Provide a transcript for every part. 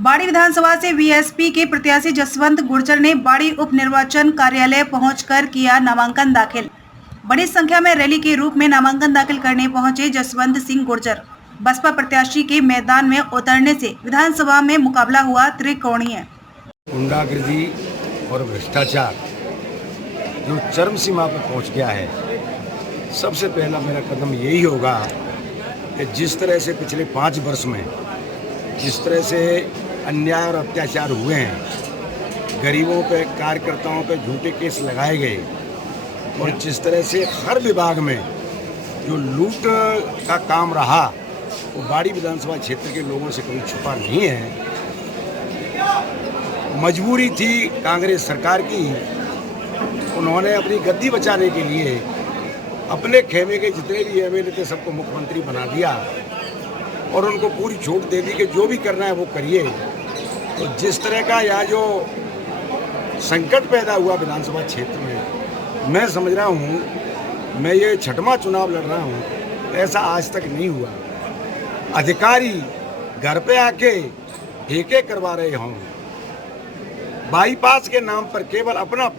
बाड़ी विधानसभा से बीएसपी के प्रत्याशी जसवंत गुर्जर ने बाड़ी उप निर्वाचन कार्यालय पहुंचकर किया नामांकन दाखिल। बड़ी संख्या में रैली के रूप में नामांकन दाखिल करने पहुंचे जसवंत सिंह गुर्जर। बसपा प्रत्याशी के मैदान में उतरने से विधानसभा में मुकाबला हुआ त्रिकोणीय। गुंडागर्दी और भ्रष्टाचार जो चरम सीमा पर पहुंच गया है, सबसे पहला मेरा कदम यही होगा कि जिस तरह से पिछले 5 वर्ष में जिस तरह से अन्याय और अत्याचार हुए हैं, गरीबों पे, कार्यकर्ताओं पे झूठे केस लगाए गए और जिस तरह से हर विभाग में जो लूट का काम रहा, वो बाड़ी विधानसभा क्षेत्र के लोगों से कभी छुपा नहीं है। मजबूरी थी कांग्रेस सरकार की, उन्होंने अपनी गद्दी बचाने के लिए अपने खेमे के जितने भी एमएलए थे सबको मुख्यमंत्री बना दिया और उनको पूरी छूट दे दी कि जो भी करना है वो करिए। तो जिस तरह का यहाँ जो संकट पैदा हुआ विधानसभा क्षेत्र में, मैं समझ रहा हूँ, मैं ये 6वां चुनाव लड़ रहा हूँ, ऐसा आज तक नहीं हुआ। अधिकारी घर पे आके ठेके करवा रहे हों, बाईपास के नाम पर केवल अपना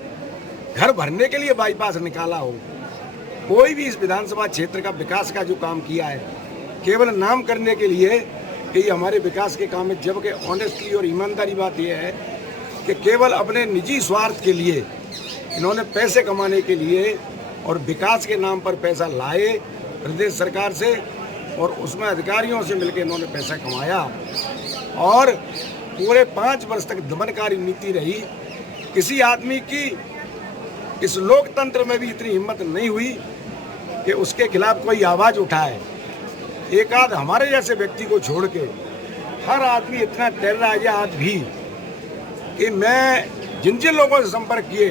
घर भरने के लिए बाईपास निकाला हो। कोई भी इस विधानसभा क्षेत्र का विकास का जो काम किया है केवल नाम करने के लिए कि ये हमारे विकास के काम है, जबकि ऑनेस्टली और ईमानदारी बात यह है कि केवल अपने निजी स्वार्थ के लिए इन्होंने पैसे कमाने के लिए और विकास के नाम पर पैसा लाए प्रदेश सरकार से और उसमें अधिकारियों से मिलकर इन्होंने पैसा कमाया और पूरे 5 वर्ष तक दमनकारी नीति रही। किसी आदमी की इस लोकतंत्र में भी इतनी हिम्मत नहीं हुई कि उसके खिलाफ कोई आवाज़ उठाए। एक आध हमारे जैसे व्यक्ति को छोड़ के हर आदमी इतना डर रहा है आज भी कि मैं जिन जिन लोगों से संपर्क किए,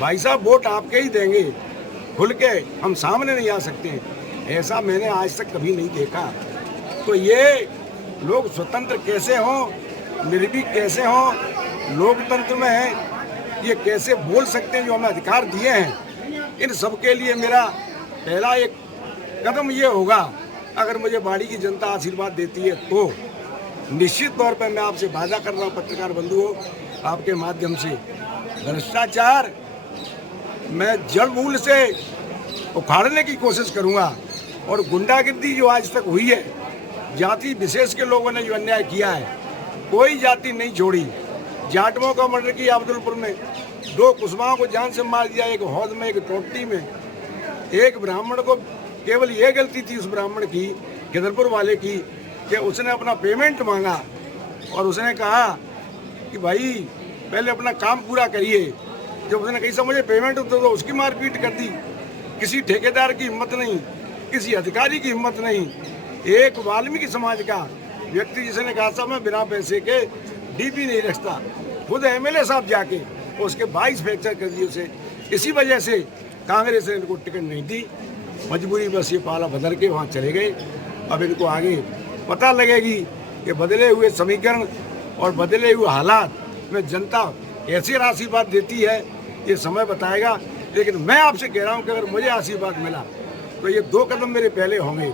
भाई साहब वोट आपके ही देंगे, खुल के हम सामने नहीं आ सकते, ऐसा मैंने आज तक कभी नहीं देखा। तो ये लोग स्वतंत्र कैसे हों, निर्भीक कैसे हों, लोकतंत्र में है ये कैसे बोल सकते हैं जो हमें अधिकार दिए हैं। इन सब के लिए मेरा पहला एक कदम ये होगा, अगर मुझे बाड़ी की जनता आशीर्वाद देती है तो निश्चित तौर पर मैं आपसे वादा कर रहा हूँ पत्रकार बंधुओं, आपके माध्यम से भ्रष्टाचार मैं जड़ मूल से उखाड़ने की कोशिश करूँगा और गुंडागर्दी जो आज तक हुई है, जाति विशेष के लोगों ने जो अन्याय किया है, कोई जाति नहीं छोड़ी। जाटवों का मर्डर किया अब्दुलपुर में, 2 कुशवाहों को जान से मार दिया, एक हौद में, एक टोटी में। एक ब्राह्मण को केवल ये गलती थी उस ब्राह्मण की, गिदरपुर वाले की, कि उसने अपना पेमेंट मांगा और उसने कहा कि भाई पहले अपना काम पूरा करिए। जब उसने कहीं मुझे पेमेंट तो उसकी मारपीट कर दी। किसी ठेकेदार की हिम्मत नहीं, किसी अधिकारी की हिम्मत नहीं। एक वाल्मीकि समाज का व्यक्ति जिसने कहा था मैं बिना पैसे के डीपी नहीं रखता, खुद एमएलए साहब जाके उसके 22 फ्रैक्चर कर दिए उसे। इसी वजह से कांग्रेस ने इनको टिकट नहीं दी, मजबूरी बस ये पाला बदल के वहाँ चले गए। अब इनको आगे पता लगेगी कि बदले हुए समीकरण और बदले हुए हालात में जनता कैसे आशीर्वाद देती है, ये समय बताएगा। लेकिन मैं आपसे कह रहा हूँ कि अगर मुझे आशीर्वाद मिला तो ये 2 कदम मेरे पहले होंगे,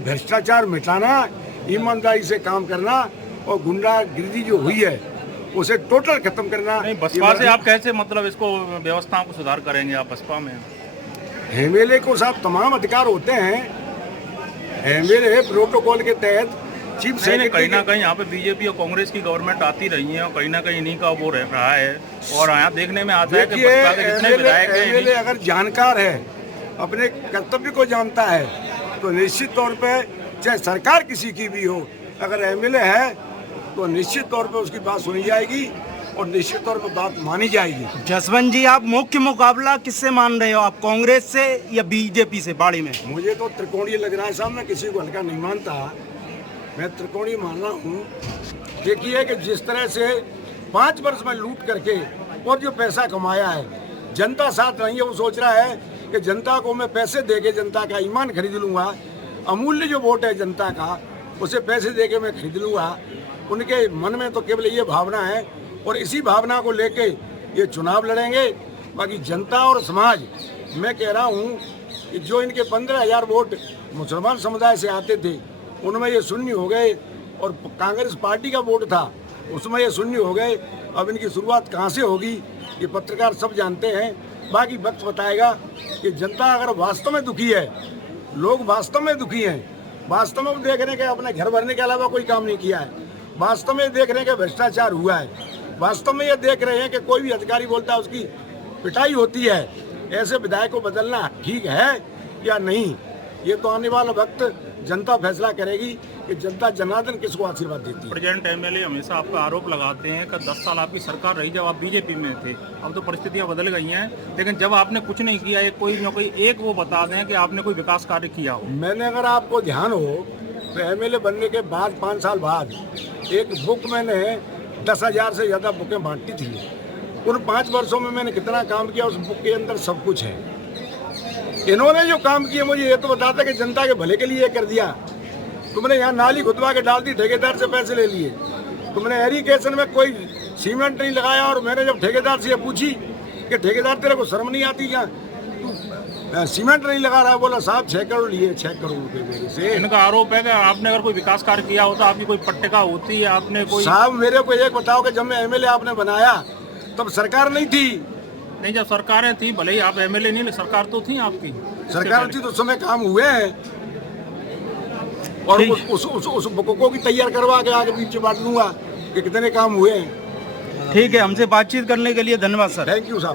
भ्रष्टाचार मिटाना, ईमानदारी से काम करना और गुंडागिर्दी जो हुई है उसे टोटल खत्म करना। नहीं, बसपा से आप कैसे मतलब इसको व्यवस्थाओं को सुधार करेंगे? आप बसपा में एमएलए को साहब तमाम अधिकार होते हैं। एमएलए प्रोटोकॉल के तहत चीफ सेक्रेटरी, कहीं ना कहीं यहाँ पे बीजेपी और कांग्रेस की गवर्नमेंट आती रही है और कहीं ना कहीं इन्हीं का वो रह रहा है और यहाँ देखने में आता है कि बसपा के जितने विधायक हैं, एमएलए अगर जानकार है, अपने कर्तव्य को जानता है, तो निश्चित तौर पे चाहे सरकार किसी की भी हो, अगर एमएलए है तो निश्चित तौर पे उसकी बात सुनी जाएगी और निश्चित तौर पे बात मानी जाएगी। जसवंत जी, आप मुख्य मुकाबला किससे मान रहे हो, आप कांग्रेस से या बीजेपी से बाड़ी में? मुझे तो त्रिकोणीय लग रहा है साहब, मैं किसी को हल्का नहीं मानता, मैं त्रिकोणीय मान रहा हूँ। देखिए कि जिस तरह से 5 वर्ष में लूट करके और जो पैसा कमाया है, जनता साथ नहीं है। वो सोच रहा है कि जनता को मैं पैसे दे के जनता का ईमान खरीद लूँगा, अमूल्य जो वोट है जनता का उसे पैसे दे के मैं खरीद लूँगा। उनके मन में तो केवल ये भावना है और इसी भावना को लेके ये चुनाव लड़ेंगे। बाकी जनता और समाज, मैं कह रहा हूँ कि जो इनके 15,000 वोट मुसलमान समुदाय से आते थे, उनमें ये शून्य हो गए और कांग्रेस पार्टी का वोट था, उसमें ये शून्य हो गए। अब इनकी शुरुआत कहाँ से होगी ये पत्रकार सब जानते हैं। बाकी वक्त बताएगा कि जनता अगर वास्तव में दुखी है, लोग वास्तव में दुखी हैं, वास्तव में देख रहे हैं कि अपने घर भरने के अलावा कोई काम नहीं किया है, वास्तव में देख रहे हैं कि भ्रष्टाचार हुआ है, वास्तव में ये देख रहे हैं कि कोई भी अधिकारी बोलता है उसकी पिटाई होती है। ऐसे विधायक को बदलना ठीक है या नहीं, ये तो आने वाला वक्त जनता फैसला करेगी कि जनता जनार्दन किसको आशीर्वाद देती है। प्रेजेंट एमएलए हमेशा आपका आरोप लगाते हैं कि 10 साल आपकी सरकार रही जब आप बीजेपी में थे। अब तो परिस्थितियां बदल गई हैं, लेकिन जब आपने कुछ नहीं किया, कोई न कोई एक वो बता दें कि आपने कोई विकास कार्य किया हो। मैंने, अगर आपको ध्यान हो तो एमएलए बनने के बाद 5 साल बाद एक बुक मैंने 10,000 से ज़्यादा बुकें बांटी थी। उन 5 वर्षों में मैंने कितना काम किया उस बुक के अंदर सब कुछ है। इन्होंने जो काम किए मुझे ये तो बताता कि जनता के भले के लिए कर दिया। तुमने यहाँ नाली खुदवा के डाल दी, ठेकेदार से पैसे ले लिए। तुमने एरिगेशन में कोई सीमेंट नहीं लगाया, और मैंने जब ठेकेदार से ये पूछी कि ठेकेदार तेरे को शर्म नहीं आती क्या, तू सीमेंट नहीं लगा रहा, बोला साहब 6 करोड़ लिए, 6 करोड़ रुपए मेरे से। इनका आरोप है कि आपने अगर कोई विकास कार्य किया होता, आपकी कोई पट्टिका होती है, आपने कोई। साहब मेरे को एक बताओ कि जब मैं एमएलए आपने बनाया तब सरकार नहीं थी। नहीं, जब सरकारें थी, भले ही आप एमएलए नहीं, सरकार तो थी आपकी। सरकार थी तो उस समय काम हुए हैं, और उस बुकों की तैयार करवा के आगे पीछे बांट दूंगा कि कितने काम हुए हैं। ठीक है, हमसे बातचीत करने के लिए धन्यवाद सर। थैंक यू साहब।